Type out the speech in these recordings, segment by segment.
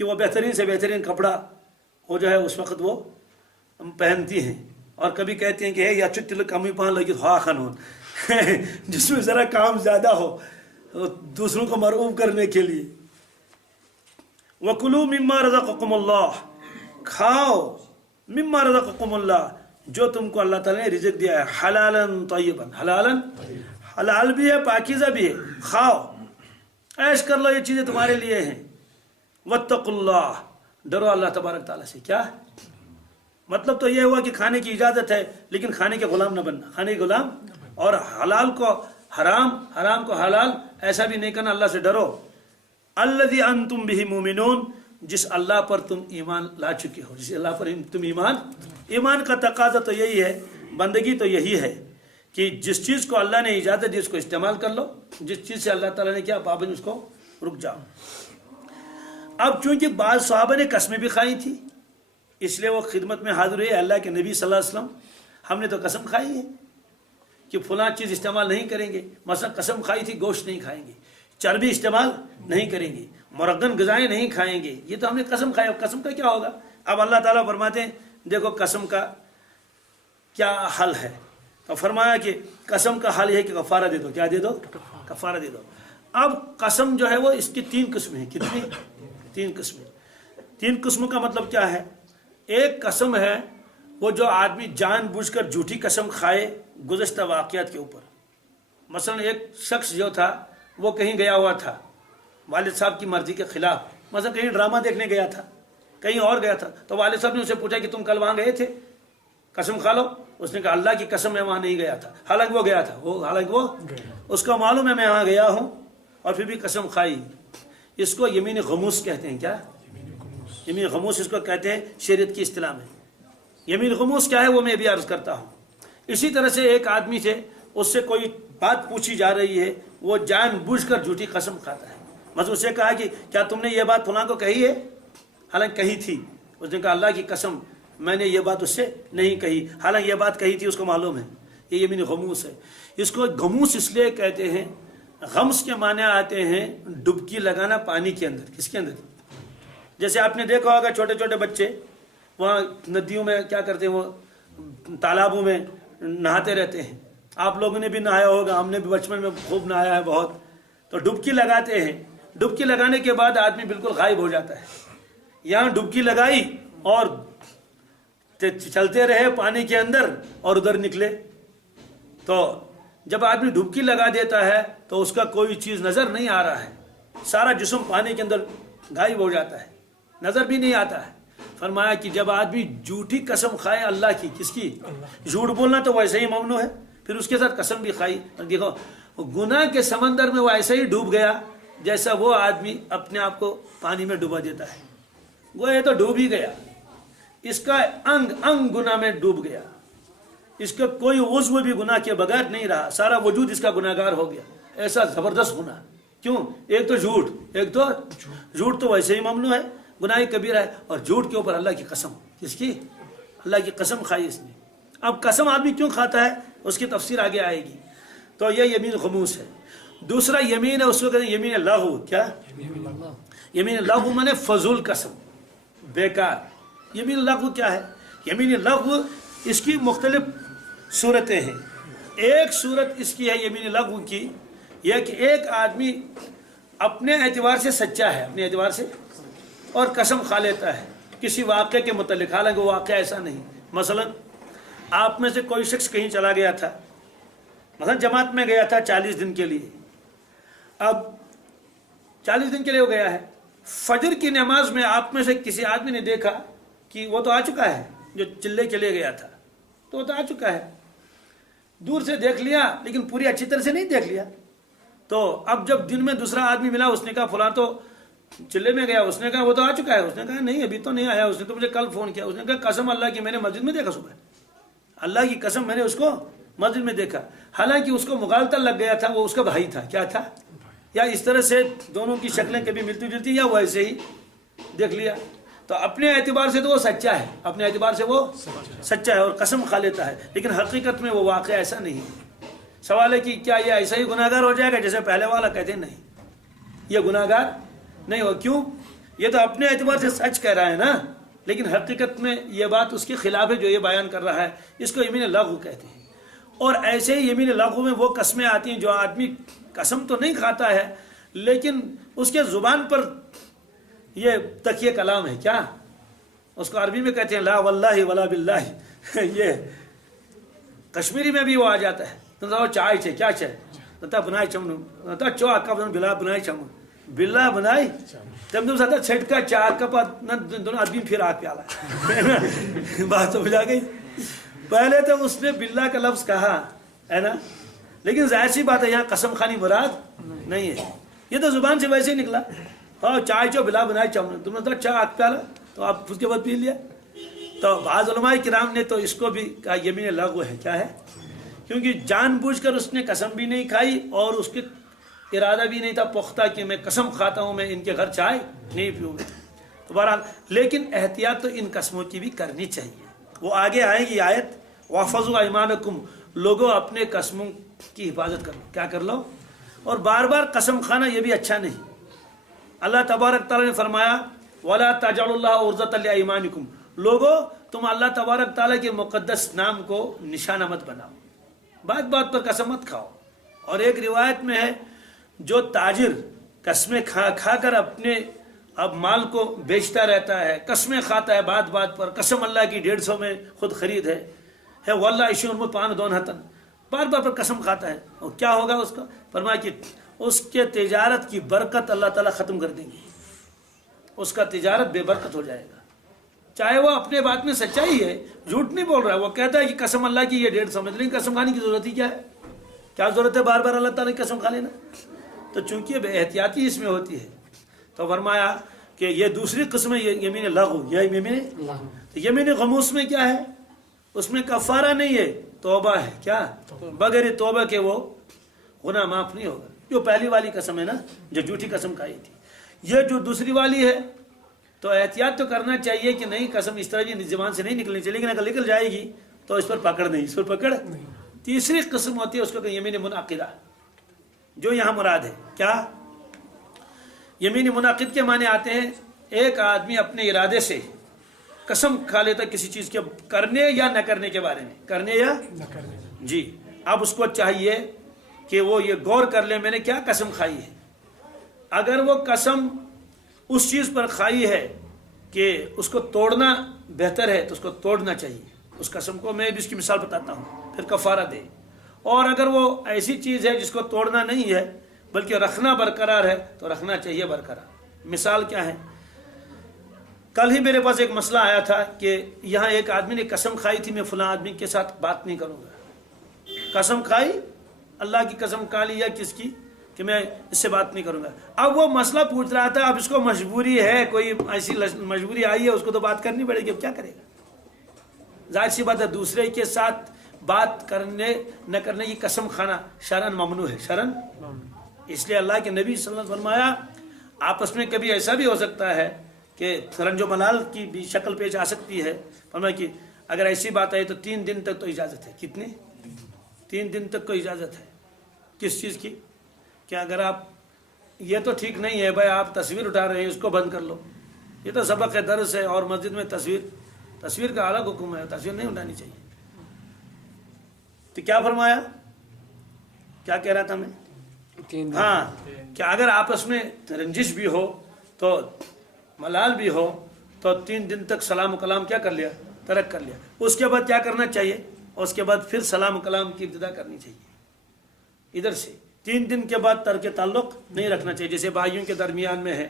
کہ وہ بہترین سے بہترین کپڑا وہ جو ہے اس وقت وہ پہنتی ہیں، اور کبھی کہتے ہیں کہ یا چٹل کمی پہن لگی ہوا خانون جس میں ذرا کام زیادہ ہو دوسروں کو مرعوب کرنے کے لیے۔ وَكُلُوا مِمَّا رَزَقَكُمُ اللَّهُ، کھاؤ مما رزقکم اللہ، جو تم کو اللہ تعالیٰ نے رزق دیا ہے، حلالاً طیباً، حلالاً حلال بھی ہے پاکیزہ بھی ہے، کھاؤ عیش کر لو، یہ چیزیں تمہارے لیے ہیں۔ واتقوا اللہ، ڈرو اللہ تبارک تعالیٰ سے۔ کیا مطلب تو یہ ہوا کہ کھانے کی اجازت ہے لیکن کھانے کے غلام نہ بننا، کھانے کے غلام، اور حلال کو حرام، حرام کو حلال ایسا بھی نہیں کرنا، اللہ سے ڈرو۔ الذی انتم بہ مومنون، جس اللہ پر تم ایمان لا چکے ہو، جس اللہ پر تم ایمان کا تقاضا تو یہی ہے، بندگی تو یہی ہے کہ جس چیز کو اللہ نے اجازت دی اس کو استعمال کر لو، جس چیز سے اللہ تعالیٰ نے کیا پابند اس کو رک جاؤ۔ اب چونکہ بعض صحابہ نے قسمیں بھی کھائی تھی اس لیے وہ خدمت میں حاضر ہوئے، اللہ کے نبی صلی اللہ علیہ وسلم ہم نے تو قسم کھائی ہے کہ فلاں چیز استعمال نہیں کریں گے، مثلا قسم کھائی تھی گوشت نہیں کھائیں گے، چربی استعمال نہیں کریں گے، مرغن غذائیں نہیں کھائیں گے، یہ تو ہم نے قسم کھائی۔ اب قسم کا کیا ہوگا؟ اب اللہ تعالیٰ فرماتے ہیں دیکھو قسم کا کیا حل ہے، تو فرمایا کہ قسم کا حل یہ ہے کہ کفارہ دے دو۔ کیا دے دو؟ کفارہ دے دو۔ اب قسم جو ہے وہ اس کی 3 قسمیں ہیں۔ کتنی؟ 3 قسمیں۔ 3 قسموں کا مطلب کیا ہے؟ ایک قسم ہے وہ جو آدمی جان بوجھ کر جھوٹی قسم کھائے گزشتہ واقعات کے اوپر۔ مثلا ایک شخص جو تھا وہ کہیں گیا ہوا تھا والد صاحب کی مرضی کے خلاف، مثلا کہیں ڈرامہ دیکھنے گیا تھا، کہیں اور گیا تھا، تو والد صاحب نے اسے پوچھا کہ تم کل وہاں گئے تھے، قسم کھا لو۔ اس نے کہا اللہ کی قسم میں وہاں نہیں گیا تھا، حالانکہ وہ گیا تھا، حالانکہ وہ اس کو معلوم ہے میں وہاں گیا ہوں اور پھر بھی قسم کھائی۔ اس کو یمین غموس کہتے ہیں۔ کیا یمین غموس اس کو کہتے ہیں شریعت کی اصطلاح میں۔ یمین غموس کیا ہے وہ میں بھی عرض کرتا ہوں۔ اسی طرح سے ایک آدمی سے اس سے کوئی بات پوچھی جا رہی ہے، وہ جان بوجھ کر جھوٹی قسم کھاتا ہے، مثلا اسے کہا کہ کیا تم نے یہ بات فلاں کو کہی ہے، حالانکہ کہی تھی، اس نے کہا اللہ کی قسم میں نے یہ بات اس سے نہیں کہی، حالانکہ یہ بات کہی تھی، اس کو معلوم ہے۔ یہ یمین غموس ہے۔ اس کو غموس اس لیے کہتے ہیں، غمس کے معنی آتے ہیں ڈبکی لگانا پانی کے اندر۔ کس کے اندر؟ جیسے آپ نے دیکھا ہوگا چھوٹے چھوٹے بچے وہاں ندیوں میں کیا کرتے ہیں، وہ تالابوں میں نہاتے رہتے ہیں، آپ لوگوں نے بھی نہایا ہوگا، ہم نے بھی بچپن میں خوب نہایا ہے بہت، تو ڈبکی لگاتے ہیں، ڈبکی لگانے کے بعد آدمی بالکل غائب ہو جاتا ہے۔ یہاں ڈبکی لگائی اور چلتے رہے پانی کے اندر اور ادھر نکلے، تو جب آدمی ڈبکی لگا دیتا ہے تو اس کا کوئی چیز نظر نہیں آ رہا ہے، سارا جسم پانی کے اندر غائب ہو جاتا ہے، نظر بھی نہیں آتا ہے۔ فرمایا کہ جب آدمی جھوٹی قسم کھائے اللہ کی، کس کی؟ جھوٹ بولنا تو ویسے ہی ممنوع ہے، پھر اس کے ساتھ قسم بھی کھائی، دیکھو گناہ کے سمندر میں وہ ایسے ہی ڈوب گیا جیسا وہ آدمی اپنے آپ کو پانی میں ڈوبا دیتا ہے، وہ یہ تو ڈوب ہی گیا، اس کا انگ انگ گناہ میں ڈوب گیا، اس کا کوئی عضو بھی گناہ کے بغیر نہیں رہا، سارا وجود اس کا گناہگار ہو گیا۔ ایسا زبردست گناہ، کیوں؟ ایک تو جھوٹ، ایک تو جھوٹ تو ویسے ہی ممنوع ہے، گناہ کبیرہ ہے، اور جھوٹ کے اوپر اللہ کی قسم، کس کی؟ اللہ کی قسم کھائی اس نے۔ اب قسم آدمی کیوں کھاتا ہے اس کی تفسیر آگے آئے گی۔ تو یہ یمین غموس ہے۔ دوسرا یمین ہے، اس کو کہتے ہیں یمین لغو۔ کیا؟ یمین لغو مانے فضول قسم، بیکار۔ یمین لغو کیا ہے؟ یمین لغو اس کی مختلف صورتیں ہیں۔ ایک صورت اس کی ہے یمین لغو کی، یہ کہ ایک آدمی اپنے اعتبار سے سچا ہے، اپنے اعتبار سے، اور قسم کھا لیتا ہے کسی واقعے کے متعلق، حالانکہ وہ واقعہ ایسا نہیں۔ مثلا آپ میں سے کوئی شخص کہیں چلا گیا تھا، مثلا جماعت میں گیا تھا 40 دن کے لیے، اب 40 دن کے لیے وہ گیا ہے، فجر کی نماز میں آپ میں سے کسی آدمی نے دیکھا کہ وہ تو آ چکا ہے، جو چلے کے لیے گیا تھا تو وہ تو آ چکا ہے، دور سے دیکھ لیا لیکن پوری اچھی طرح سے نہیں دیکھ لیا، تو اب جب دن میں دوسرا آدمی ملا، اس نے کہا فلاں تو چلے میں گیا، اس نے کہا وہ تو آ چکا ہے، اس نے کہا نہیں ابھی تو نہیں آیا، اس نے تو مجھے کل فون کیا، اس نے کہا قسم اللہ کی میں نے مسجد میں دیکھا صبح، اللہ کی قسم میں نے اس کو مسجد میں دیکھا، حالانکہ اس کو مغالطہ لگ گیا تھا، وہ اس کا بھائی تھا، کیا تھا، یا اس طرح سے دونوں کی شکلیں کبھی ملتی جلتی یا وہ ایسے ہی دیکھ لیا، تو اپنے اعتبار سے تو وہ سچا ہے، اپنے اعتبار سے وہ سچا ہے اور قسم کھا لیتا ہے، لیکن حقیقت میں وہ واقعہ ایسا نہیں ہے۔ سوال ہے کہ کیا یہ ایسا ہی گناہگار ہو جائے گا جیسے پہلے والا؟ کہتے ہیں نہیں، یہ گناہگار نہیں ہو۔ کیوں؟ یہ تو اپنے اعتبار سے سچ کہہ رہا ہے نا، لیکن حقیقت میں یہ بات اس کے خلاف ہے جو یہ بیان کر رہا ہے. اس کو یمین لغو کہتے ہیں. اور ایسے ہی یمین لغو میں وہ قسمیں آتی ہیں جو آدمی قسم تو نہیں کھاتا ہے لیکن اس کے زبان پر یہ تکیہ کلام ہے. کیا اس کو عربی میں کہتے ہیں لا واللہ ولا باللہ. یہ کشمیری میں بھی وہ آ جاتا ہے. تو چائے چھے کیا چھے تو بنائی چمنو تو چو آکا بلا بنائی چمنو بلا بنائی تم تم ساتھ چھٹکا چار کا دونوں آدمی پھر آگ پیالا. بات تو بجا گئی. پہلے تو اس نے باللہ کا لفظ کہا ہے نا، لیکن ظاہر سی بات ہے یہاں قسم خانی مراد نہیں ہے. یہ تو زبان سے ویسے ہی نکلا. ہاں چائے چو بلا بنائی چمنو، تم نے تو چاہ آگ پیالا تو آپ اس کے بعد پی لیا. تو بعض علماء کرام نے تو اس کو بھی کہا یمین لغو ہے. کیا ہے؟ کیونکہ جان بوجھ کر اس نے قسم بھی نہیں کھائی اور اس کے ارادہ بھی نہیں تھا پختہ کہ میں قسم کھاتا ہوں میں ان کے گھر چائے نہیں پیوں گا. تو بہرحال لیکن احتیاط تو ان قسموں کی بھی کرنی چاہیے. وہ آگے آئے گی آیت وَحْفَظُوا أَيْمَانَكُمْ. لوگوں اپنے قسموں کی حفاظت کرو. کیا کر لو؟ اور بار بار قسم کھانا یہ بھی اچھا نہیں. اللہ تبارک تعالیٰ نے فرمایا وَلَا تَجْعَلُوا اللَّهَ عُرْضَةً لِأَيْمَانِكُمْ. لوگوں تم اللہ تبارک تعالیٰ کے مقدس نام کو نشانہ مت بناؤ. بات بات پر قسم مت کھاؤ. اور ایک روایت میں ہے جو تاجر قسمیں کھا کر اپنے اب مال کو بیچتا رہتا ہے، قسمیں کھاتا ہے بات بات پر، قسم اللہ کی 150 میں خود خرید ہے واللہ اشور میں پان دون ہتن، بار بار پر قسم کھاتا ہے. اور کیا ہوگا اس کا؟ فرمایا کہ اس کے تجارت کی برکت اللہ تعالیٰ ختم کر دیں گے. اس کا تجارت بے برکت ہو جائے گا. چاہے وہ اپنے بات میں سچائی ہے، جھوٹ نہیں بول رہا ہے. وہ کہتا ہے کہ قسم اللہ کی یہ 150 سمجھ، لیکن قسم کھانے کی ضرورت ہی کیا ہے؟ کیا ضرورت ہے بار بار اللہ تعالیٰ کی قسم کھا لینا؟ تو چونکہ بے احتیاطی اس میں ہوتی ہے تو فرمایا کہ یہ دوسری قسم ہے یمین لغو. یہ یمین غموس میں کیا ہے؟ اس میں کفارہ نہیں ہے، توبہ ہے. کیا؟ بغیر توبہ کے وہ گناہ معاف نہیں ہوگا. جو پہلی والی قسم ہے نا جو جھوٹی قسم کھائی تھی. یہ جو دوسری والی ہے تو احتیاط تو کرنا چاہیے کہ نہیں قسم اس طرح کی زبان سے نہیں نکلنی چاہیے، لیکن اگر نکل جائے گی تو اس پر پکڑ نہیں، اس پر پکڑ. تیسری قسم ہوتی ہے اس کو کہ یمین منعقدہ، جو یہاں مراد ہے. کیا؟ یمین منعقد کے معنی آتے ہیں ایک آدمی اپنے ارادے سے قسم کھا لیتا کسی چیز کے کرنے یا نہ کرنے کے بارے میں، کرنے یا نہ کرنے. جی اب اس کو چاہیے کہ وہ یہ غور کر لے میں نے کیا قسم کھائی ہے. اگر وہ قسم اس چیز پر کھائی ہے کہ اس کو توڑنا بہتر ہے تو اس کو توڑنا چاہیے. اس قسم کو میں بھی اس کی مثال بتاتا ہوں، پھر کفارہ دے. اور اگر وہ ایسی چیز ہے جس کو توڑنا نہیں ہے بلکہ رکھنا برقرار ہے تو رکھنا چاہیے برقرار. مثال کیا ہے؟ کل ہی میرے پاس ایک مسئلہ آیا تھا کہ یہاں ایک آدمی نے قسم کھائی تھی میں فلاں آدمی کے ساتھ بات نہیں کروں گا. قسم کھائی، اللہ کی قسم کھا لی یا کس کی کہ میں اس سے بات نہیں کروں گا. اب وہ مسئلہ پوچھ رہا تھا، اب اس کو مجبوری ہے، کوئی ایسی مجبوری آئی ہے، اس کو تو بات کرنی پڑے گی. اب کیا کرے گا؟ ظاہر سی بات ہے دوسرے کے ساتھ بات کرنے نہ کرنے کی قسم کھانا شرعاً ممنوع ہے. شرعاً اس لیے اللہ کے نبی صلی اللہ علیہ وسلم فرمایا آپس میں کبھی ایسا بھی ہو سکتا ہے کہ رنج و ملال کی بھی شکل پیش آ سکتی ہے. فرمایا کہ اگر ایسی بات آئی تو 3 دن تک تو اجازت ہے. کتنے؟ 3 دن تک کو اجازت ہے. کس چیز کی؟ کہ اگر آپ یہ تو ٹھیک نہیں ہے بھائی آپ تصویر اٹھا رہے ہیں اس کو بند کر لو، یہ تو سبق ہے درس ہے اور مسجد میں تصویر کا الگ حکم ہے، تصویر نہیں اٹھانی چاہیے. تو کیا فرمایا؟ کیا کہہ رہا تھا میں؟ ہاں کہ اگر آپس میں رنجش بھی ہو تو ملال بھی ہو تو 3 دن تک سلام و کلام کیا کر لیا؟ ترک کر لیا. اس کے بعد کیا کرنا چاہیے؟ اس کے بعد پھر سلام و کلام کی ابتدا کرنی چاہیے ادھر سے. 3 دن کے بعد ترک تعلق نہیں رکھنا چاہیے. جیسے بھائیوں کے درمیان میں ہے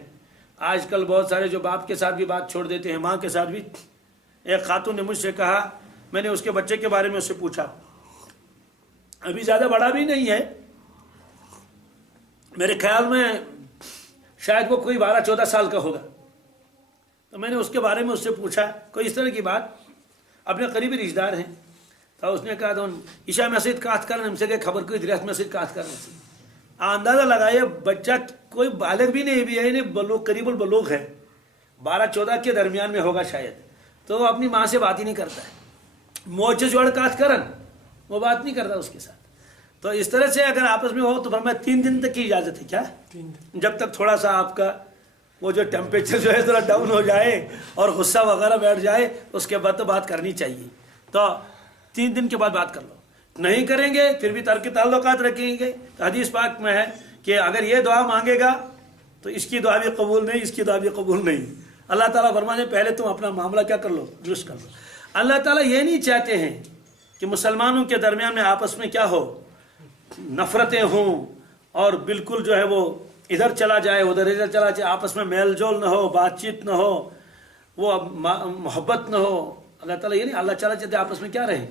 آج کل بہت سارے جو باپ کے ساتھ بھی بات چھوڑ دیتے ہیں، ماں کے ساتھ بھی. ایک خاتون نے مجھ سے کہا، میں نے اس کے بچے کے بارے میں اس سے پوچھا، ابھی زیادہ بڑا بھی نہیں ہے، میرے خیال میں شاید وہ کوئی 12-14 سال کا ہوگا. تو میں نے اس کے بارے میں اس سے پوچھا کوئی اس طرح کی بات، اپنے قریبی رشتہ دار ہیں. تو اس نے کہا تو عشاء مسجد کات کرنے ہم سے کہ خبر کوئی درخت مسجد کات کرنے سے اندازہ لگائے بچہ کوئی بالغ بھی نہیں بھی ہے، بلوغ قریب البلوغ ہے، 12-14 کے درمیان میں ہوگا شاید. تو وہ اپنی ماں سے بات ہی نہیں کرتا ہے. موچے جوڑ کات کرن وہ بات نہیں کرتا اس کے ساتھ. تو اس طرح سے اگر آپس میں ہو تو فرمایا 3 دن تک کی اجازت ہے. کیا؟ 3 دن، جب تک تھوڑا سا آپ کا وہ جو ٹیمپریچر جو ہے ذرا ڈاؤن ہو جائے اور غصہ وغیرہ بیٹھ جائے اس کے بعد تو بات کرنی چاہیے. تو 3 دن کے بعد بات کر لو. نہیں کریں گے پھر بھی ترک تعلقات رکھیں گے. حدیث پاک میں ہے کہ اگر یہ دعا مانگے گا تو اس کی دعا بھی قبول نہیں، اس کی دعا بھی قبول نہیں. اللہ تعالیٰ فرمانے پہلے تم اپنا معاملہ کیا کر لو، درست کر لو. اللہ تعالیٰ یہ نہیں چاہتے ہیں کہ مسلمانوں کے درمیان میں آپس میں کیا ہو، نفرتیں ہوں اور بالکل جو ہے وہ ادھر چلا جائے ادھر چلا جائے، آپس میں میل جول نہ ہو، بات چیت نہ ہو، وہ محبت نہ ہو. اللہ تعالیٰ یہ نہیں، اللہ تعالیٰ چاہتے آپس میں کیا رہیں،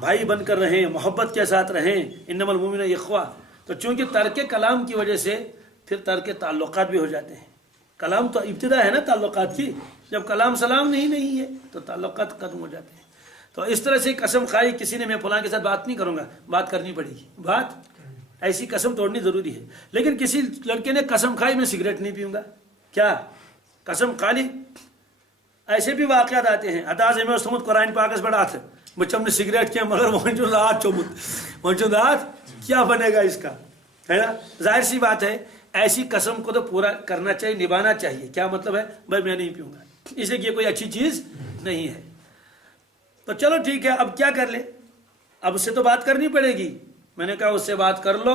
بھائی بن کر رہیں، محبت کے ساتھ رہیں. انما المؤمنون اخوہ. تو چونکہ ترک کلام کی وجہ سے پھر ترک تعلقات بھی ہو جاتے ہیں. کلام تو ابتدا ہے نا تعلقات کی، جب کلام سلام نہیں ہے تو تعلقات ختم ہو جاتے ہیں. تو اس طرح سے قسم کھائی کسی نے، میں فلاں کے ساتھ بات نہیں کروں گا، بات کرنی پڑے گی. بات ایسی قسم توڑنی ضروری ہے. لیکن کسی لڑکے نے قسم کھائی میں سگریٹ نہیں پیوں گا، کیا قسم کھا لی؟ ایسے بھی واقعات آتے ہیں. اداز میں سمت قرآن پاکس بڑا تھا بچم نے سگریٹ کیا مگر موجودات کیا بنے گا اس کا، ہے نا. ظاہر سی بات ہے ایسی قسم کو تو پورا کرنا چاہیے، نبھانا چاہیے. کیا مطلب ہے؟ بھائی میں نہیں پیوں گا، اس لیے یہ کوئی اچھی چیز نہیں ہے. تو چلو ٹھیک ہے، اب کیا کر لے، اب اس سے تو بات کرنی پڑے گی. میں نے کہا اس سے بات کر لو،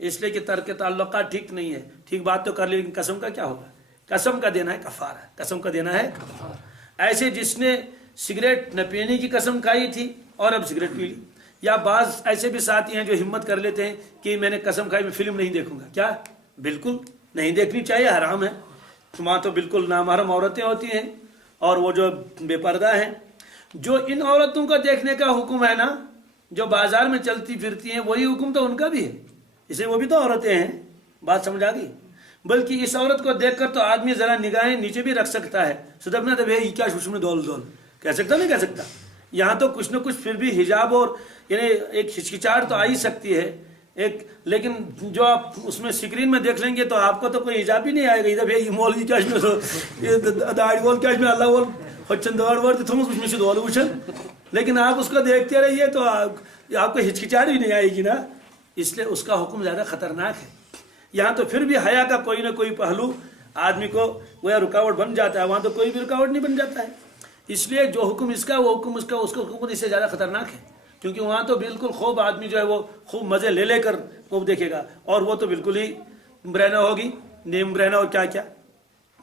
اس لیے کہ ترک تعلقات ٹھیک نہیں ہے. ٹھیک بات تو کر لی، لیکن قسم کا کیا ہوگا؟ قسم کا دینا ہے کفارہ، قسم کا دینا ہے کفارہ. ایسے جس نے سگریٹ نہ پینے کی قسم کھائی تھی اور اب سگریٹ پی لی. یا بعض ایسے بھی ساتھی ہیں جو ہمت کر لیتے ہیں کہ میں نے قسم کھائی میں فلم نہیں دیکھوں گا. کیا؟ بالکل نہیں دیکھنی چاہیے، حرام ہے. وہاں تو بالکل نامحرم عورتیں ہوتی ہیں اور وہ جو بے پردہ ہیں. جو ان عورتوں کا دیکھنے کا حکم ہے نا، جو بازار میں چلتی پھرتی ہیں، وہی حکم تو ان کا بھی ہے. اسے وہ بھی تو عورتیں ہیں. بات سمجھ آ گئی؟ بلکہ اس عورت کو دیکھ کر تو آدمی ذرا نگاہیں نیچے بھی رکھ سکتا ہے. صدب نہ دبے یہ کیا ششم دول کہہ سکتا نہیں کہہ سکتا. یہاں تو کچھ نہ کچھ پھر بھی حجاب اور یعنی ایک ہچکچاہٹ تو آ ہی سکتی ہے ایک. لیکن جو آپ اس میں اسکرین میں دیکھ لیں گے تو آپ کو تو کوئی حجاب ہی نہیں آئے گا. ادھر یہ مولوی کیا داڑھی بول کیا اللہ بول ہوچن دوڑ وڑ تھمس اس میں سے دول وچن. لیکن آپ اس کو دیکھتے رہیے تو آپ کو ہچکچاہٹ بھی نہیں آئے گی نا. اس لیے اس کا حکم زیادہ خطرناک ہے. یہاں تو پھر بھی حیا کا کوئی نہ کوئی پہلو آدمی کو وہ رکاوٹ بن جاتا ہے، وہاں تو کوئی بھی رکاوٹ نہیں بن جاتا ہے. اس لیے جو حکم اس کا وہ حکم اس کا، اس کا حکم اس سے زیادہ خطرناک ہے. کیونکہ وہاں تو بالکل خوب آدمی جو ہے وہ خوب مزے لے لے کر وہ دیکھے گا، اور وہ تو بالکل ہی برہنہ ہوگی، نیم برہنہ اور کیا کیا.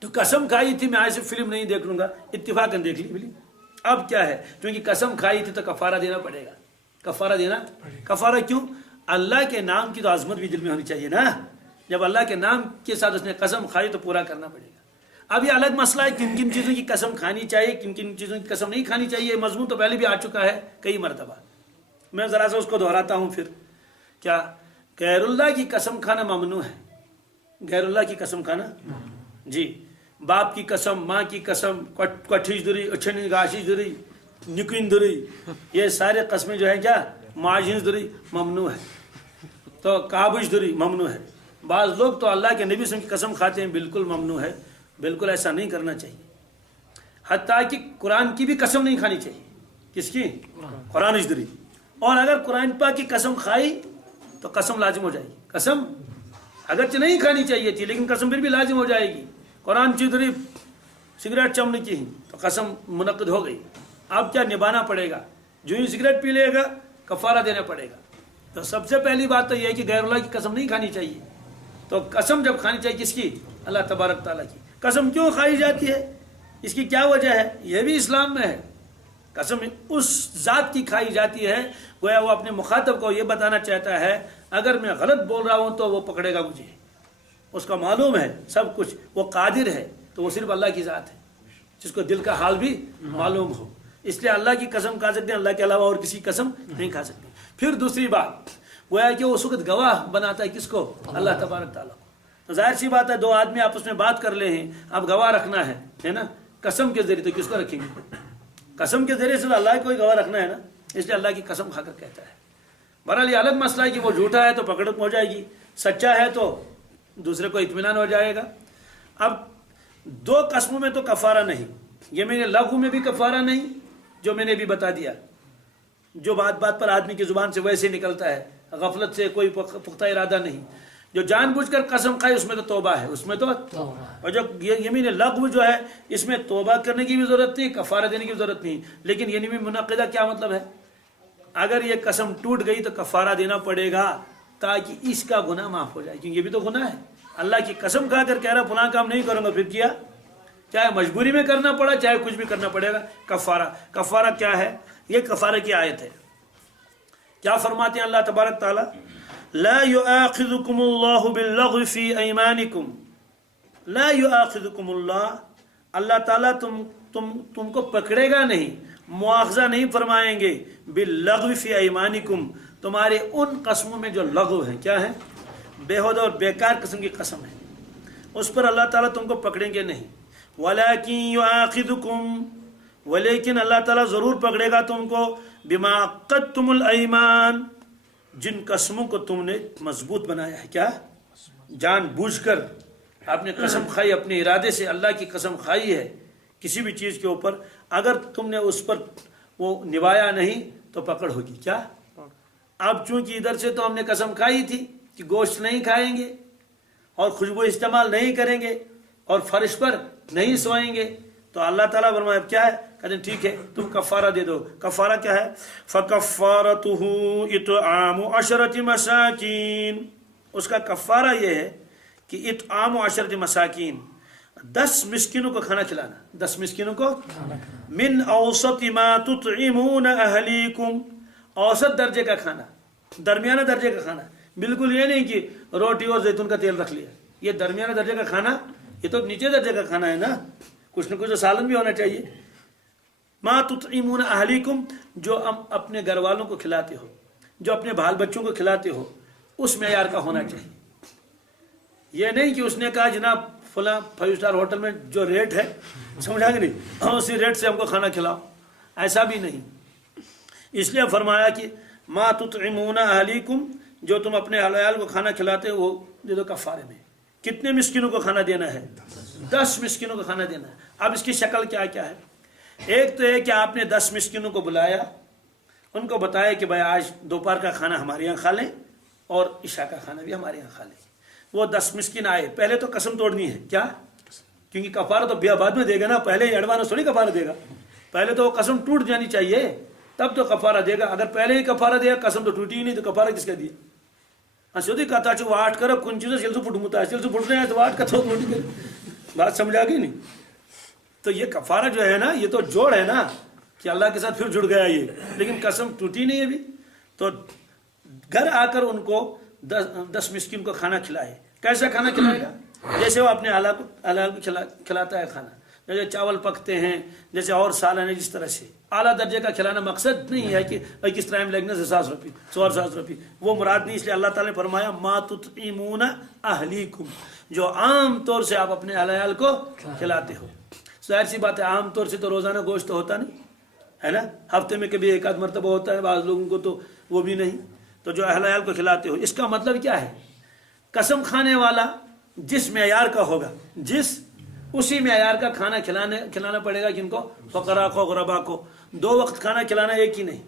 تو قسم کھائی تھی میں آج سے فلم نہیں دیکھ لوں گا، اتفاقاً دیکھ لی بلی. اب کیا ہے، کیونکہ قسم کھائی تھی تو کفارہ دینا پڑے گا. کفارہ دینا، کفارہ کیوں؟ اللہ کے نام کی تو عظمت بھی دل میں ہونی چاہیے نا. جب اللہ کے نام کے ساتھ اس نے قسم کھائی تو پورا کرنا پڑے گا. اب یہ الگ مسئلہ ہے کن کن چیزوں کی قسم کھانی چاہیے، کن کن چیزوں کی قسم نہیں کھانی چاہیے. مضمون تو پہلے بھی آ چکا ہے کئی مرتبہ. میں ذرا سا اس کو دہراتا ہوں پھر. کیا غیر اللہ کی قسم کھانا ممنوع ہے؟ غیر اللہ کی قسم کھانا، جی. باپ کی قسم، ماں کی قسم، کٹھیش دری، اچھنی گاشیش دری، نکن دری، یہ سارے قسمیں جو ہیں کیا ماجنس دری ممنوع ہے. تو کابش دری ممنوع ہے. بعض لوگ تو اللہ کے نبی سے کی قسم کھاتے ہیں، بالکل ممنوع ہے. بالکل ایسا نہیں کرنا چاہیے. حتیٰ کہ قرآن کی بھی قسم نہیں کھانی چاہیے. کس کی؟ قرآن اشدری. اور اگر قرآن پاک کی قسم کھائی تو قسم لازم ہو جائے گی. قسم اگرچہ نہیں کھانی چاہیے تھی لیکن قسم پھر بھی لازم ہو جائے گی. قرآن چودھری سگریٹ چمنے کی تو قسم منعقد ہو گئی. اب کیا نبھانا پڑے گا. جو ہی سگریٹ پی لے گا کفارہ دینا پڑے گا. تو سب سے پہلی بات تو یہ ہے کہ غیر اللہ کی قسم نہیں کھانی چاہیے. تو قسم جب کھانی چاہیے کس کی؟ اللہ تبارک تعالیٰ کی. قسم کیوں کھائی جاتی ہے، اس کی کیا وجہ ہے؟ یہ بھی اسلام میں ہے. قسم اس ذات کی کھائی جاتی ہے گویا وہ اپنے مخاطب کو یہ بتانا چاہتا ہے اگر میں غلط بول رہا ہوں تو وہ پکڑے گا مجھے. اس کا معلوم ہے سب کچھ، وہ قادر ہے. تو وہ صرف اللہ کی ذات ہے جس کو دل کا حال بھی معلوم ہو. اس لیے اللہ کی قسم کھا سکتے ہیں، اللہ کے علاوہ اور کسی کی قسم نہیں کھا سکتے. پھر دوسری بات گویا کہ وہ اس وقت گواہ بناتا ہے کس کو؟ اللہ تبارک تعالیٰ کو. تو ظاہر سی بات ہے دو آدمی آپس میں بات کر لے ہیں، اب گواہ رکھنا ہے نا. قسم کے ذریعے تو کس کو رکھیں گے؟ قسم کے ذریعے سے تو اللہ کو ہی گواہ رکھنا ہے نا. اس لیے اللہ کی قسم کھا کر کہتا ہے. بہرحال یہ الگ مسئلہ ہے کہ وہ جھوٹا ہے تو پکڑ ہو جائے گی، سچا ہے تو دوسرے کو اطمینان ہو جائے گا. اب دو قسموں میں تو کفارہ نہیں. یہ میں نے لغو میں بھی کفارہ نہیں جو میں نے بھی بتا دیا، جو بات بات پر آدمی کی زبان سے ویسے نکلتا ہے، غفلت سے کوئی پختہ ارادہ نہیں. جو جان بوجھ کر قسم کھائے اس میں تو توبہ ہے، اس میں تو اور جو یمین لغو جو ہے اس میں توبہ کرنے کی بھی ضرورت نہیں، کفارہ دینے کی ضرورت نہیں. لیکن یمین منعقدہ کیا مطلب ہے؟ اگر یہ قسم ٹوٹ گئی تو کفارہ دینا پڑے گا تاکہ اس کا گناہ معاف ہو جائے، کیونکہ یہ بھی تو گناہ ہے. اللہ کی قسم کھا کر کہہ رہا فلاں کام نہیں کروں گا، پھر کیا، چاہے مجبوری میں کرنا پڑا چاہے کچھ بھی کرنا پڑے گا. کفارہ کیا ہے؟ یہ کفارہ کی آیت ہے. کیا فرماتے ہیں اللہ تبارک تعالیٰ؟ لا يؤاخذكم الله باللغو في ايمانكم. لا يؤاخذكم اللہ تعالیٰ تم کو پکڑے گا نہیں، مواخذہ نہیں فرمائیں گے، باللغو فی ایمانکم، تمہارے ان قسموں میں جو لغو ہیں. کیا ہے؟ بےہودہ اور بیکار قسم کی قسم ہے، اس پر اللہ تعالیٰ تم کو پکڑیں گے نہیں. ولیکن یؤاخذکم، ولیکن اللہ تعالیٰ ضرور پکڑے گا تم کو، بما عقدتم الایمان، جن قسموں کو تم نے مضبوط بنایا ہے. کیا؟ جان بوجھ کر آپ نے قسم کھائی، اپنے ارادے سے اللہ کی قسم کھائی ہے کسی بھی چیز کے اوپر، اگر تم نے اس پر وہ نبھایا نہیں تو پکڑ ہوگی. کیا؟ اب چونکہ ادھر سے تو ہم نے قسم کھائی تھی کہ گوشت نہیں کھائیں گے اور خوشبو استعمال نہیں کریں گے اور فرش پر نہیں سوئیں گے، تو اللہ تعالیٰ فرمایا اب کیا ہے؟ کہتے ہیں ٹھیک ہے تم کفارہ دے دو. کفارہ کیا ہے؟ فَكَفَّارَتُهُ اطعام 10 مساکین، اس کا کفارہ یہ ہے کہ اطعام 10 مساکین، 10 مسکینوں کو کھانا کھلانا. 10 مسکینوں کو من اوسط ما تطعمون اہلیکم، اوسط درجے کا کھانا، درمیانہ درجے کا کھانا. بالکل یہ نہیں کہ روٹی اور زیتون کا تیل رکھ لیا، یہ درمیانہ درجے کا کھانا، یہ تو نیچے درجے کا کھانا ہے نا، کچھ نہ کچھ تو سالن بھی ہونا چاہیے. ما تطعمون اہلیکم، جو ہم اپنے گھر والوں کو کھلاتے ہو، جو اپنے بال بچوں کو کھلاتے ہو، اس معیار کا ہونا چاہیے. یہ نہیں کہ اس نے کہا جناب فلاں 5 اسٹار ہوٹل میں جو ریٹ ہے سمجھا کہ نہیں، اسی ریٹ سے ہم کو کھانا کھلاؤ، ایسا بھی نہیں. اس لیے فرمایا کہ ما تطعمون اہلیکم، جو تم اپنے عیال کو کھانا کھلاتے ہو وہ دے دو کفارے میں. کتنے مسکینوں کو کھانا دینا ہے؟ 10 مسکینوں کو کھانا دینا ہے. اب اس کی شکل کیا کیا ہے؟ ایک تو ہے کہ آپ نے 10 مسکینوں کو بلایا، ان کو بتایا کہ بھائی آج دوپہر کا کھانا ہمارے یہاں کھا لیں اور عشاء کا کھانا بھی ہمارے یہاں کھا لیں. وہ 10 مسکین آئے، پہلے تو قسم توڑنی ہے. کیا؟ کیونکہ کفارہ تو بعد میں دے گا نا، پہلے ہی ایڈوانس تھوڑی کفارہ دے گا، پہلے تو وہ قسم ٹوٹ جانی چاہیے تب تو کفارہ دے گا. اگر پہلے ہی کفارہ دے گا، قسم تو ٹوٹی ہی نہیں، تو کفارہ کس کا دیا؟ سودی کہتا چھو واٹ کر کن چیزوں سے پھٹمتا ہے، سے پھٹ رہے ہیں تو واٹ کا تھوک موٹی کر، بات سمجھا گئی نہیں؟ تو یہ کفارہ جو ہے نا، یہ تو جوڑ ہے نا کہ اللہ کے ساتھ پھر جڑ گیا یہ، لیکن قسم ٹوٹی نہیں ابھی. تو گھر آ کر ان کو 10 مسکین کو کھانا کھلائے. کیسا کھانا کھلائے گا؟ جیسے وہ اپنے حلال کو کھلاتا ہے کھانا، جیسے چاول پکتے ہیں، جیسے اور سالن ہے، جس طرح سے اعلیٰ درجے کا کھلانا. مقصد نہیں ہے کہ کس طرح لگنے سے 100 روپے 100 روپے، وہ مراد نہیں. اس لیے اللہ تعالیٰ نے فرمایا ما تطعمون اہلیکم، جو عام طور سے آپ اپنے عیال کو کھلاتے ہو. ظاہر سی بات ہے عام طور سے تو روزانہ گوشت ہوتا نہیں ہے نا، ہفتے میں کبھی 1 آدھ مرتبہ ہوتا ہے، بعض لوگوں کو تو وہ بھی نہیں. تو جو عیال کو کھلاتے ہو، اس کا مطلب کیا ہے؟ قسم کھانے والا جس معیار کا ہوگا، اسی معیار کا کھانا کھلانا پڑے گا. کن کو؟ فقراء کو، غرباء کو. 2 وقت کھانا کھلانا ایک ہی نہیں.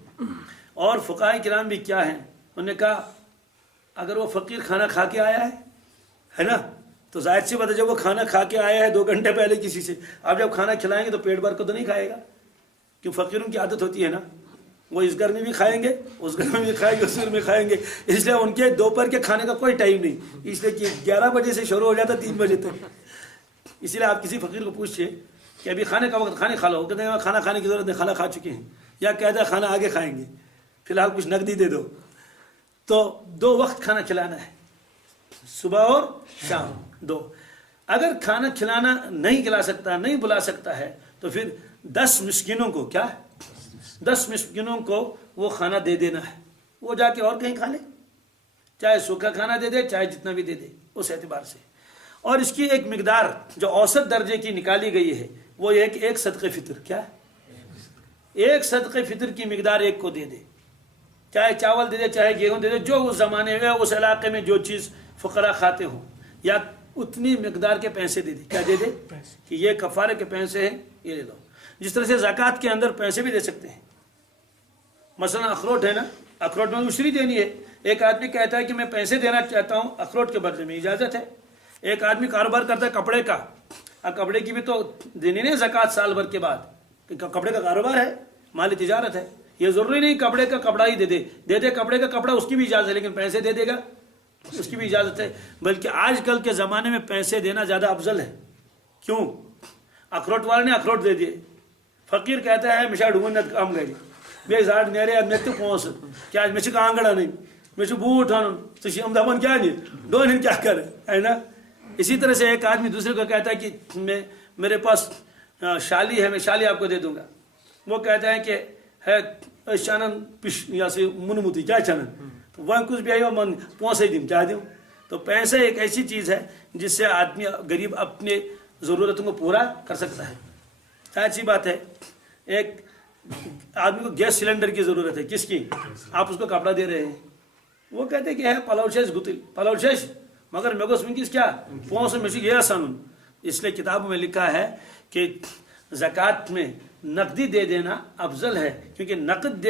اور فقہاء کرام بھی کیا ہیں، انہوں نے کہا اگر وہ فقیر کھانا کھا کے آیا ہے نا، تو ظاہر سی بات ہے جب وہ کھانا کھا کے آیا ہے 2 گھنٹے پہلے کسی سے، آپ جب کھانا کھلائیں گے تو پیٹ بھر کو تو نہیں کھائے گا، کیوں فقیروں کی عادت ہوتی ہے نا، وہ اس گھر میں بھی کھائیں گے، اس گھر میں بھی کھائیں گے، اس گھر میں کھائیں گے. اس لیے ان کے دوپہر کے کھانے کا کوئی ٹائم نہیں، اس لیے کہ 11 بجے سے شروع ہو جاتا 3 بجے تک. اسی لیے آپ کسی فقیر کو پوچھئے کہ ابھی کھانے کا وقت، کھانے کھا لو، کہتے ہیں کھانا کھانے کی ضرورت نہیں، کھانا کھا چکے ہیں، یا کہتے ہیں کھانا آگے کھائیں گے، فی الحال کچھ نقدی دے دو. تو 2 وقت کھانا کھلانا ہے، صبح اور شام 2. اگر کھانا کھلانا نہیں کھلا سکتا، نہیں بلا سکتا ہے، تو پھر 10 مسکینوں کو، کیا 10 مسکینوں کو وہ کھانا دے دینا ہے. وہ جا کے اور کہیں کھا لے، چاہے سوکھا کھانا دے دے، چاہے جتنا بھی دے دے، اس اعتبار سے. اور اس کی ایک مقدار جو اوسط درجے کی نکالی گئی ہے وہ یہ کہ 1 صدقہ فطر. کیا؟ 1 صدقہ فطر کی مقدار ایک کو دے دے، چاہے چاول دے دے، چاہے گیہوں دے دے، جو اس زمانے میں اس علاقے میں جو چیز فقراء کھاتے ہوں، یا اتنی مقدار کے پیسے دے دے. کیا دے دے؟ کہ یہ کفارے کے پیسے ہیں، یہ لے لو. جس طرح سے زکوٰۃ کے اندر پیسے بھی دے سکتے ہیں. مثلا اخروٹ ہے نا، اخروٹ میں اشری دینی ہے، ایک آدمی کہتا ہے کہ میں پیسے دینا چاہتا ہوں اخروٹ کے بدلے میں، اجازت ہے۔ ایک آدمی کاروبار کرتا ہے کپڑے کا، اب کپڑے کی بھی تو دینی نہیں زکوٰۃ سال بھر کے بعد، کپڑے کا کاروبار ہے، مالی تجارت ہے، یہ ضروری نہیں کپڑے کا کپڑا ہی دے دے کپڑے کا کپڑا، اس کی بھی اجازت ہے، لیکن پیسے دے دے گا اس کی بھی اجازت ہے۔ بلکہ آج کل کے زمانے میں پیسے دینا زیادہ افضل ہے۔ کیوں؟ اخروٹ والے نے اخروٹ دے دیے، فقیر کہتا ہے مشا ڈھونڈ کام گئی بے زاڑ نیرے اب تو پونس کیا میں کانگڑ ان میں بوٹ ان تم دپان کیا نہیں ڈون کیا کر ہے نا۔ اسی طرح سے ایک آدمی دوسرے کو کہتا ہے کہ میرے پاس شالی ہے، میں شالی آپ کو دے دوں گا، وہ کہتا ہے کہ ہے چنن پش یا سے منمتی کیا چنن وہ کچھ بھی آئی من پونسے دوں کیا دوں۔ تو پیسے ایک ایسی چیز ہے جس سے آدمی غریب اپنے ضرورتوں کو پورا کر سکتا ہے۔ اچھی بات ہے، ایک آدمی کو گیس سلنڈر کی ضرورت ہے، کس کی؟ آپ اس کو کپڑا دے رہے ہیں، وہ کہتے ہیں کہ ہے پلوشیش گتل پلوشیش مگر میں کو ونکس کیا پونس میں یہ سن۔ اس لیے کتابوں میں لکھا ہے کہ زکوٰۃ میں نقدی دے دینا افضل ہے، کیونکہ نقد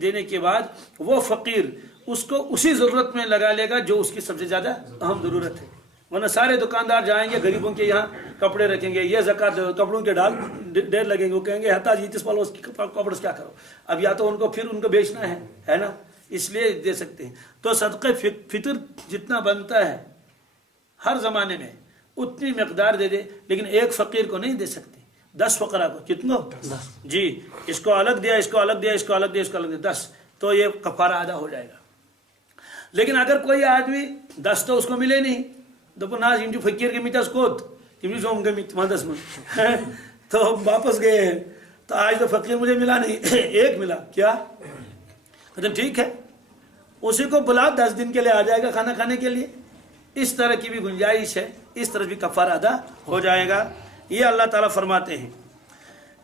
دینے کے بعد وہ فقیر اس کو اسی ضرورت میں لگا لے گا جو اس کی سب سے زیادہ اہم ضرورت ہے۔ ورنہ سارے دکاندار جائیں گے غریبوں کے یہاں کپڑے رکھیں گے، یہ زکوٰۃ کپڑوں کے ڈیر لگیں گے، وہ کہیں گے حتیٰ جیتس پالو اس کپڑے کیا کرو، اب یا تو ان کو پھر ان کو بیچنا ہے نا، اس لیے دے سکتے ہیں۔ تو صدقہ فطر جتنا بنتا ہے ہر زمانے میں اتنی مقدار دے دے، لیکن ایک فقیر کو نہیں دے سکتے، 10 فقراء کو، کتنوں؟ جی، اس کو الگ دیا، اس کو الگ دیا، اس کو الگ دیا، اس کو الگ دیا، 10، تو یہ کفارہ ادا ہو جائے گا۔ لیکن اگر کوئی آدمی 10 تو اس کو ملے نہیں، دپو نا جو فقیر کے میتاس کوت تم جو گمت مندس من تو واپس گئے ہیں، تو آج تو فقیر مجھے ملا نہیں، ایک ملا، کیا کہتے ٹھیک ہے اسی کو بلا 10 دن کے لیے آ جائے گا کھانا کھانے کے لیے۔ اس طرح کی بھی گنجائش ہے، اس طرح بھی کفارہ ادا ہو جائے گا۔ یہ اللہ تعالیٰ فرماتے ہیں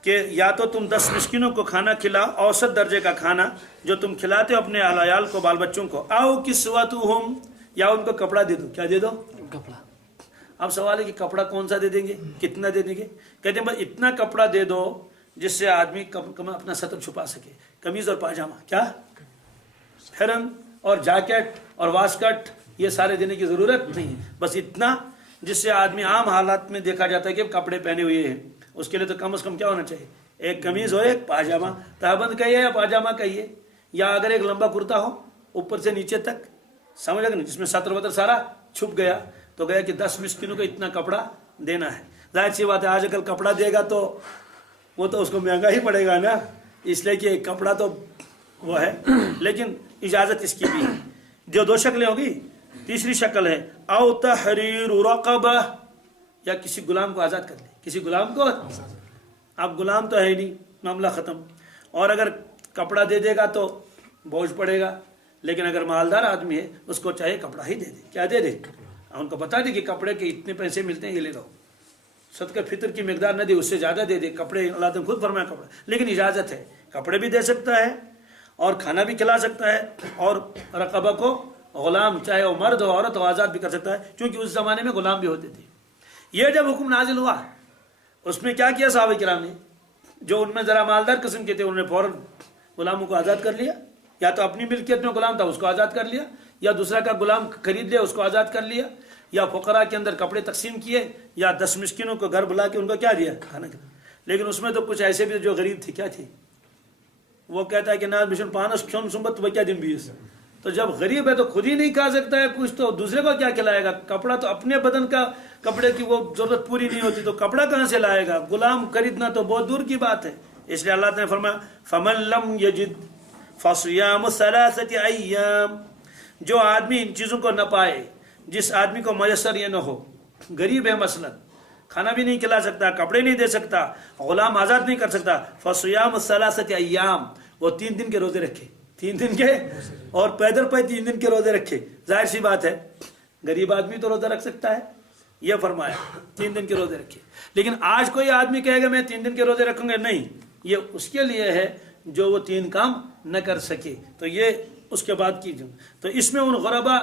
کہ یا تو تم 10 مسکینوں کو کھانا کھلاؤ، اوسط درجے کا کھانا جو تم کھلاتے ہو اپنے عیال کو، بال بچوں کو، آؤ کسوتہم، یا ان کو کپڑا دے دو، کیا دے دو؟ کپڑا۔ اب سوال ہے کہ کپڑا کون سا دے دیں گے، کتنا دے دیں گے؟ کہتے ہیں بس اتنا کپڑا دے دو جس سے آدمی کم اپنا سطر چھپا سکے، قمیض اور پاجامہ، کیا ہرن اور جاکٹ اور واسکٹ یہ سارے دینے کی ضرورت نہیں ہے، بس اتنا جس سے آدمی عام حالات میں دیکھا جاتا ہے کہ کپڑے پہنے ہوئے ہیں، اس کے لیے تو کم از کم کیا ہونا چاہیے، ایک قمیض اور ایک پاجامہ، تہبند کہیے یا پاجامہ کہیے، یا اگر ایک لمبا کرتا ہو اوپر سے نیچے تک، سمجھ گا نا، جس میں سطر وطر سارا چھپ گیا، تو گیا کہ 10 مسکینوں کو اتنا کپڑا دینا ہے۔ ظاہر سی بات ہے آج کل کپڑا دے گا تو وہ تو اس کو مہنگا ہی پڑے گا نا، اس لیے کہ کپڑا تو وہ ہے، لیکن اجازت اس کی بھی ہے۔ جو 2 شکلیں ہوگی، تیسری شکل ہے او تحریر رقبہ، یا کسی غلام کو آزاد کر لے، کسی غلام کو، اب غلام تو ہے نہیں، معاملہ ختم۔ اور اگر کپڑا دے دے گا تو بوجھ پڑے گا، لیکن اگر مالدار آدمی ہے اس کو چاہے کپڑا ہی دے دے، کیا دے دے، ان کو بتا دے کہ کپڑے کے اتنے پیسے ملتے ہیں، یہ لے لو، صدقہ فطر کی مقدار نہ دے، اس سے زیادہ دے دے، کپڑے اللہ تعالیٰ خود فرمایا کپڑا، لیکن اجازت ہے، کپڑے بھی دے سکتا ہے اور کھانا بھی کھلا سکتا ہے، اور رقبہ کو غلام چاہے وہ مرد ہو عورت ہو آزاد بھی کر سکتا ہے، کیونکہ اس زمانے میں غلام بھی ہوتے تھے۔ یہ جب حکم نازل ہوا اس میں کیا کیا صحابہ کرام نے، جو ان میں ذرا مالدار قسم کے تھے انہوں نے فوراً غلاموں کو آزاد کر لیا، یا تو اپنی ملکیت میں غلام تھا اس کو آزاد کر لیا، یا دوسرا کا غلام خرید لیا اس کو آزاد کر لیا، یا فقراء کے اندر کپڑے تقسیم کیے، یا 10 مسکینوں کو گھر بلا کے ان کو کیا دیا، کھانا کھلایا۔ لیکن اس میں تو کچھ ایسے بھی جو غریب تھے، کیا تھے، وہ کہتا ہے کہ نا مشن پانس کھون سنبت وہ کیا دن 20، تو جب غریب ہے تو خود ہی نہیں کھا سکتا ہے کچھ، تو دوسرے کو کیا کھلائے گا، کپڑا تو اپنے بدن کا کپڑے کی وہ ضرورت پوری نہیں ہوتی تو کپڑا کہاں سے لائے گا، غلام خریدنا تو بہت دور کی بات ہے۔ اس لیے اللہ نے فرمایا فمن لم یجد فصیام 3 ایام، جو آدمی ان چیزوں کو نہ پائے، جس آدمی کو میسر یہ نہ ہو، غریب ہے مثلا، کھانا بھی نہیں کھلا سکتا، کپڑے نہیں دے سکتا، غلام آزاد نہیں کر سکتا، فصیام 3 ایام، وہ 3 دن کے روزے رکھے، 3 دن کے، اور پیدل پہ 3 دن کے روزے رکھے۔ ظاہر سی بات ہے غریب آدمی تو روزہ رکھ سکتا ہے، یہ فرمایا 3 دن کے روزے رکھے۔ لیکن آج کوئی آدمی کہے گا میں 3 دن کے روزے رکھوں گا، نہیں، یہ اس کے لیے ہے جو وہ 3 کام نہ کر سکے، تو یہ اس کے بعد کیجیے۔ تو اس میں ان غربا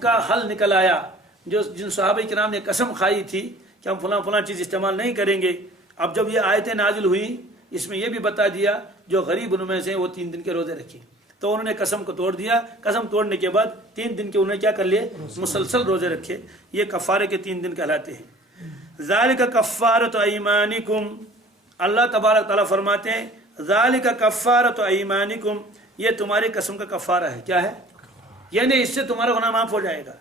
کا حل نکل آیا جو جن صحابہ کرام نے قسم کھائی تھی کہ ہم فلاں فلاں چیز استعمال نہیں کریں گے۔ اب جب یہ آیتیں نازل ہوئی اس میں یہ بھی بتا دیا جو غریب ان میں سے وہ 3 دن کے روزے رکھے۔ تو انہوں نے قسم کو توڑ دیا. قسم توڑنے کے بعد 3 دن کے انہوں نے کیا کر لیے؟ مسلسل روزے رکھے. یہ کفارے کے 3 دن کہلاتے ہیں. ذالک کفارۃ ایمانکم، اللہ تبارک تعالیٰ فرماتے ہیں ذالک کفارۃ ایمانکم، یہ تمہاری قسم کا کفارہ ہے. کیا ہے؟ یعنی اس سے تمہارا گناہ معاف ہو جائے گا.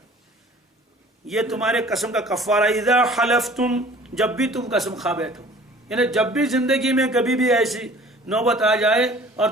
یہ تمہارے قسم کا کفارہ. اذا حلفتم، جب بھی تم قسم کھا بیٹھو، یعنی جب بھی زندگی میں کبھی بھی ایسی نوبت آ جائے اور